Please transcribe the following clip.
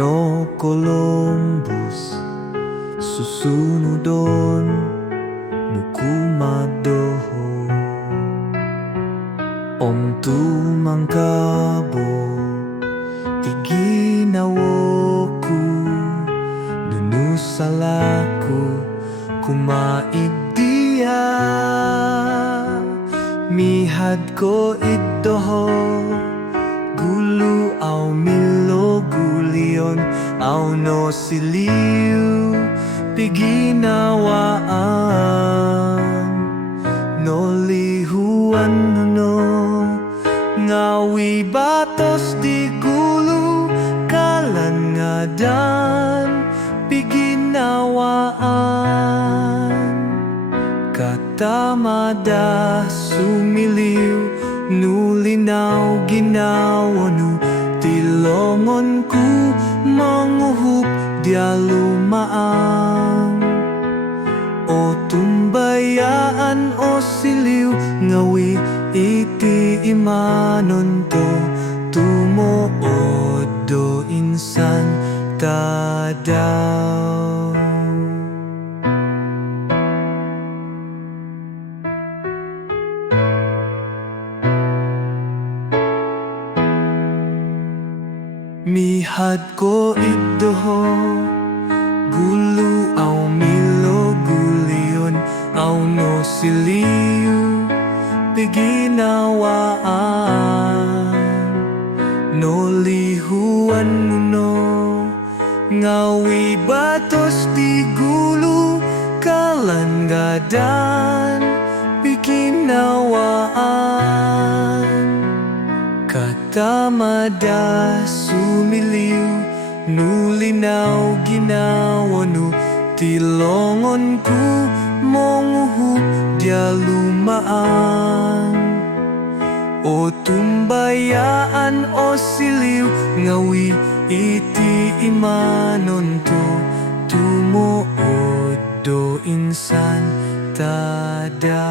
no Columbus susunodon no kumadoho om tumangkabo iginawo ko nunusalaku kumaigdiya mihad ko itoho gulu aw milo gulion aw no siliw piginawaan no lihuan no ngawi batos di gulu kalan ngadan piginawaan katamada sumiliw nulinaw ginawa no tilongon ku manguhup dia lumaang o tumbayaan o siliw ngawi iti imanon to tumuod do insan tadaw. Mihad ko idoho gulu aw milo gulion aw no siliw piginawaan no lihuan no ngawi batos di gulu kalan gadan piginawaan katamada sumiliw nulinaw ginawa no tilongon ku monguhup dia lumaan o tumbayaan o siliw ngawi iti imanon to tumuod do insan tadaw.